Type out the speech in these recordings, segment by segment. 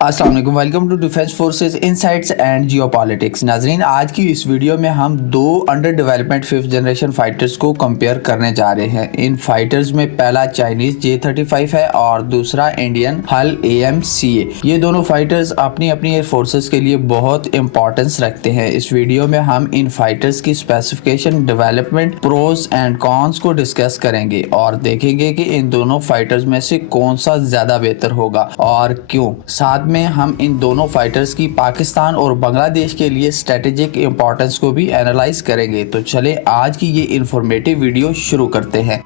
अस्सलाम वालेकुम, welcome to defence forces insights and geopolitics. नाजरीन, आज की इस वीडियो में हम दो under development fifth generation fighters को कंपेयर करने जा रहे हैं। इन फाइटर्स में पहला चाइनीज J-35 है और दूसरा इंडियन हल AMCA। ये दोनों फाइटर्स अपनी अपनी एयर फोर्सेस के लिए बहुत इंपॉर्टेंस रखते हैं। इस वीडियो में हम इन फाइटर्स की specification, development, pros and cons को डिस्कस करेंगे और देखेंगे कि इन दोनों फाइटर्स में से कौन सा ज्यादा बेहतर होगा और क्यों। साथ में हम इन दोनों फाइटर्स की पाकिस्तान और बांग्लादेश के लिए स्ट्रेटेजिक इंपॉर्टेंस को भी एनालाइज करेंगे। तो चले आज की ये इंफॉर्मेटिव वीडियो शुरू करते हैं।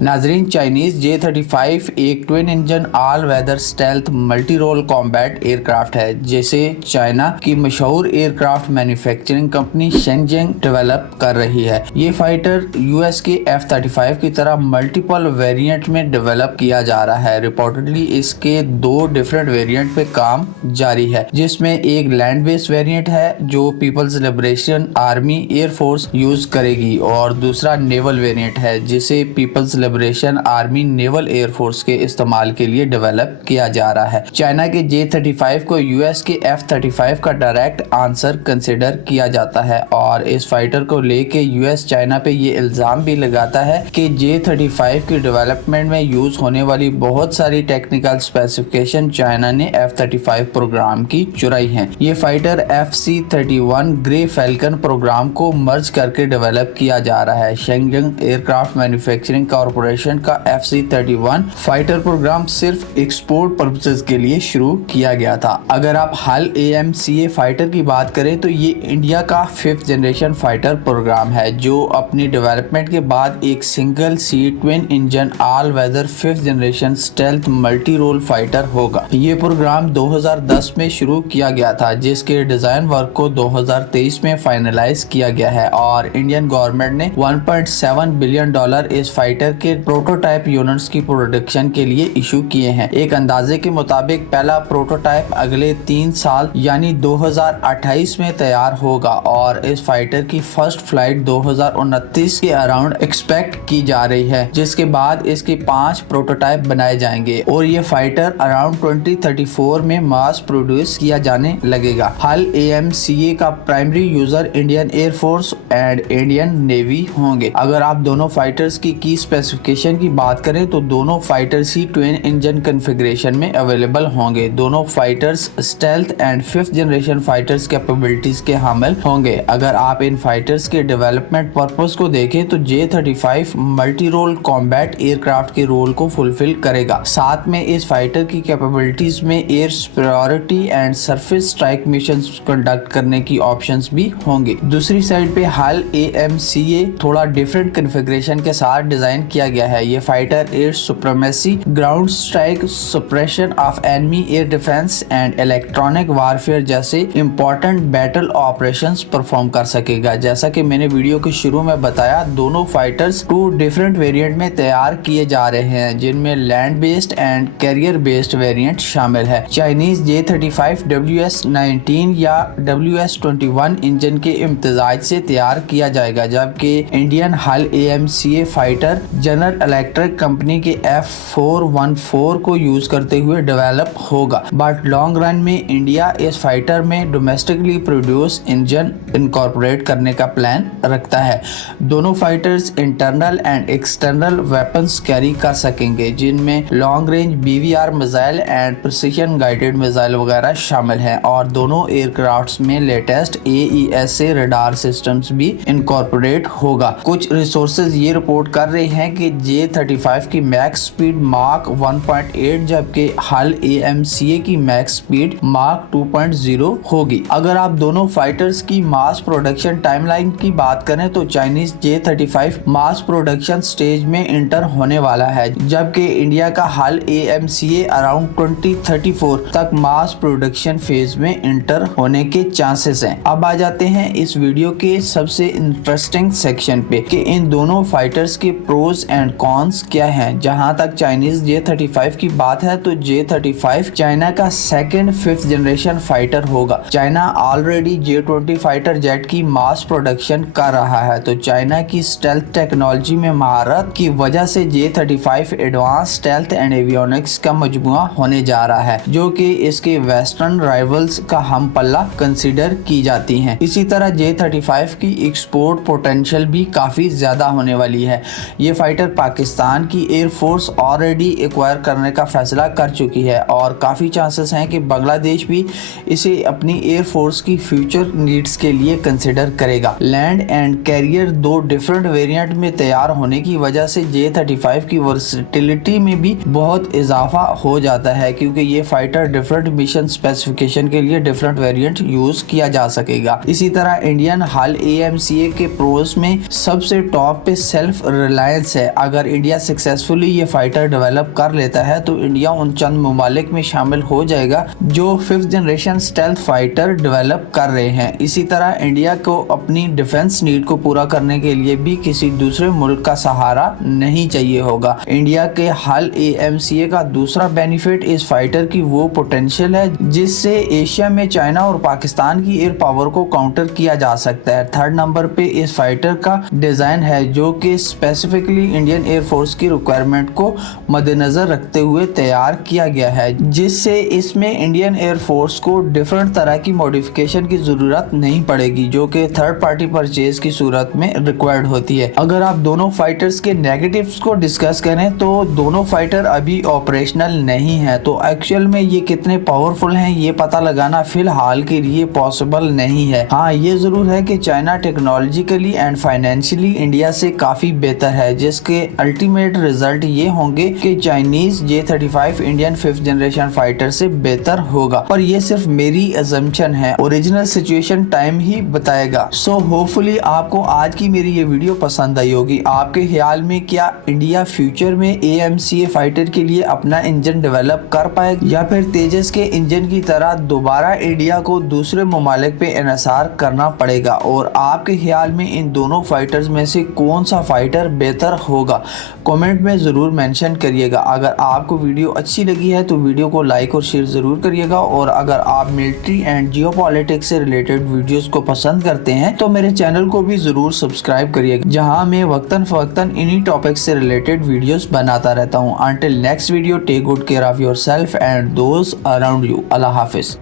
नाजरीन, चाइनीज J-35 एक twin engine all weather stealth multi role combat aircraft है, जिसे चाइना की मशहूर aircraft manufacturing company Shenyang develop कर रही है। ये फाइटर US के F-35 की तरह मल्टीपल वेरिएंट में डेवलप किया जा रहा है। रिपोर्टेडली इसके दो डिफरेंट वेरिएंट पे काम जारी है, जिसमें एक लैंड बेस्ड वेरिएंट है जो people's liberation army air force use करेगी और दूसरा नेवल वेरिएंट है जिसे people's liberation army naval air force के इस्तेमाल के लिए डेवलप किया जा रहा है। चाइना के J-35 को US के F-35 का डायरेक्ट आंसर कंसिडर किया जाता है और इस फाइटर को लेके US चाइना पे ये इल्जाम भी लगाता है कि J-35 की डेवलपमेंट में यूज होने वाली बहुत सारी टेक्निकल स्पेसिफिकेशन चाइना ने F-35 प्रोग्राम की चुराई है। ये fighter FC-31 grey falcon programme को मर्ज करके डेवलप किया जा रहा है। शेंगजंग एयरक्राफ्ट मैन्युफैक्चरिंग कॉर्पोरेशन का FC-31 फाइटर प्रोग्राम सिर्फ एक्सपोर्ट पर्पसेस के लिए शुरू किया गया था। अगर आप हल AMCA फाइटर की बात करें तो ये इंडिया का फिफ्थ जनरेशन फाइटर प्रोग्राम है, जो अपनी डेवलपमेंट के बाद एक single seat twin engine all weather fifth generation stealth multi role fighter होगा। ये प्रोग्राम 2010 में शुरू किया गया था, जिसके डिजाइन वर्क को 2023 में फाइनलाइज किया गया है और इंडियन गवर्नमेंट ने $1.7 बिलियन इस फाइटर के प्रोटोटाइप यूनिट्स की प्रोडक्शन के लिए इशू किए हैं। एक अंदाजे के मुताबिक पहला प्रोटोटाइप अगले 3 साल यानी 2028 में तैयार होगा और इस फाइटर की फर्स्ट फ्लाइट 2029 के अराउंड एक्सपेक्ट की जा रही है, जिसके बाद इसके 5 प्रोटोटाइप बनाए जाएंगे और ये फाइटर अराउंड 2034 में मास प्रोड्यूस किया जाने लगेगा। हल AMCA का primary user Indian air force and Indian navy होंगे। अगर आप दोनों फाइटर्स की स्पेसिफिकेशन की बात करें तो दोनों फाइटर्स ही ट्विन इंजन कॉन्फ़िगरेशन में अवेलेबल होंगे। दोनों fighters stealth and fifth generation fighters capabilities के हामिल होंगे। अगर आप इन फाइटर्स के डेवलपमेंट पर्पस को देखें तो J-35 multi role combat aircraft के रोल को फुलफिल करेगा। साथ में इस फाइटर की कैपेबिलिटीज में air superiority and surface strike mission conduct करने की ऑप्शंस भी होंगे। दूसरी साइड पे हल AMCA थोड़ा डिफरेंट कॉन्फ़िगरेशन के साथ डिजाइन किया गया है। ये fighter air supremacy, ground strike, suppression of enemy air defence and electronic warfare जैसे इंपॉर्टेंट बैटल ऑपरेशंस परफॉर्म कर सकेगा। जैसा कि मैंने वीडियो के शुरू में बताया, दोनों फाइटर्स 2 डिफरेंट वेरिएंट में तैयार किए जा रहे हैं, जिनमें land based and career based variant शामिल है। चाइनीज J-35 WS-19 या WS-21 इंजन के इम्तिजाज से तैयार किया जाएगा, जबकि इंडियन हल AMCA fighter general electric company के F414 को यूज करते हुए डेवलप होगा। बट लॉन्ग रन में इंडिया इस फाइटर में डोमेस्टिकली प्रोड्यूस इंजन इनकॉर्पोरेट करने का प्लान रखता है। दोनों fighters internal and external weapons carry कर सकेंगे, जिनमें long range BVR missile and precision guided missile वगैरह शामिल हैं और दोनों एयरक्राफ्ट्स में लेटेस्ट AESA रडार सिस्टम्स भी इनकॉर्पोरेट होगा। कुछ रिसोर्सेज ये रिपोर्ट कर रहे हैं कि J-35 की मैक्स स्पीड मार्क 1.8 जबकि हल AMCA की मैक्स स्पीड मार्क 2.0 होगी। अगर आप दोनों फाइटर्स की मास प्रोडक्शन टाइमलाइन की बात करें तो Chinese J-35 mass production stage में इंटर होने वाला है, जबकि इंडिया का हल AMCA अराउंड 2034 तक मास प्रोडक्शन फेज में इंटर होने के चांसेस हैं। अब आ जाते हैं इस वीडियो के सबसे इंटरेस्टिंग सेक्शन पे कि इन दोनों फाइटर्स के प्रोज एंड कॉन्स क्या हैं। जहां तक चाइनीज J-35 की बात है तो J-35 चाइना का सेकेंड 5th जनरेशन फाइटर होगा। China already J-20 fighter jet की मास प्रोडक्शन कर रहा है, तो चाइना की स्टेल्थ टेक्नोलॉजी में महारत की वजह से J-35 advance stealth and avionics का मजमुआ होने जा रहा है, जो कि इसके वेस्टर्न राइवल्स का हम पल्ला कंसीडर की जाती हैं। इसी तरह J-35 की एक्सपोर्ट पोटेंशियल भी काफी ज्यादा होने वाली है। ये फाइटर पाकिस्तान की एयरफोर्स ऑलरेडी एक्वायर करने का फैसला कर चुकी है और काफी चांसेस हैं कि बांग्लादेश भी इसे अपनी एयरफोर्स की फ्यूचर नीड्स के लिए कंसिडर करेगा। लैंड एंड कैरियर दो डिफरेंट वेरिएंट में तैयार होने की वजह से J-35 की वर्सेटिलिटी में भी बहुत इजाफा हो जाता है, क्योंकि ये फाइटर डिफरेंट मिशन स्पेसिफिकेशन के लिए डिफरेंट वेरिएंट यूज किया जा सकेगा। इसी तरह इंडियन हाल AMCA के प्रोज में सबसे टॉप पे सेल्फ रिलायंस है। अगर इंडिया सक्सेसफुली ये फाइटर डेवलप कर लेता है तो इंडिया उन चंद ममालिक में शामिल हो जाएगा जो 5th generation stealth fighter develop कर रहे हैं। इसी तरह इंडिया को अपनी डिफेंस नीड को पूरा करने के लिए भी किसी दूसरे मुल्क का सहारा नहीं चाहिए होगा। इंडिया के हाल AMCA का दूसरा बेनिफिट इस फाइटर की वो पोटेंशियल है जिससे एशिया में चाइना और पाकिस्तान की एयर पावर को काउंटर किया जा सकता है। थर्ड नंबर पे इस फाइटर का डिजाइन है जो कि स्पेसिफिकली इंडियन एयरफोर्स की रिक्वायरमेंट को मद्देनजर रखते हुए तैयार किया गया है, जिससे इसमें इंडियन एयरफोर्स को डिफरेंट तरह की मॉडिफिकेशन की जरूरत नहीं पड़ेगी, जो कि थर्ड पार्टी परचेज की सूरत में रिक्वायर्ड होती है। अगर आप दोनों फाइटर्स के नेगेटिव्स को डिस्कस करें तो दोनों फाइटर अभी ऑपरेशनल नहीं है, तो एक्चुअल में ये कितने पावरफुल हैं ये पता लगाना फिलहाल के लिए पॉसिबल नहीं है। हाँ, ये जरूर है कि China technologically and financially India से काफी बेहतर है, जिसके अल्टीमेट रिजल्ट ये होंगे कि Chinese J-35 Indian 5th generation fighter से बेहतर होगा, पर ये सिर्फ मेरी अजम्पशन है। ओरिजिनल सिचुएशन टाइम ही बताएगा। सो होपफुली आपको आज की मेरी ये वीडियो पसंद आई होगी। आपके ख्याल में क्या इंडिया फ्यूचर में AMCA फाइटर के लिए अपना इंजन डेवलप कर पाएगा या फिर तेजस के इंजन की तरह दोबारा इंडिया को दूसरे ममालिक पे इन्हिसार करना पड़ेगा? और आपके ख्याल में इन दोनों फाइटर्स में से कौन सा फाइटर बेहतर होगा? कमेंट में जरूर मेंशन करिएगा। अगर आपको वीडियो अच्छी लगी है तो वीडियो को लाइक और शेयर जरूर करिएगा, और अगर आप मिलिट्री एंड जियोपॉलिटिक्स से रिलेटेड वीडियोस को पसंद करते हैं तो मेरे चैनल को भी जरूर सब्सक्राइब करिएगा, जहां मैं वक्तन फवक्तन इन्हीं टॉपिक्स से रिलेटेड वीडियोस बनाता रहता हूं। Until next video, take good care of yourself and those around you. अल्लाह हाफिज।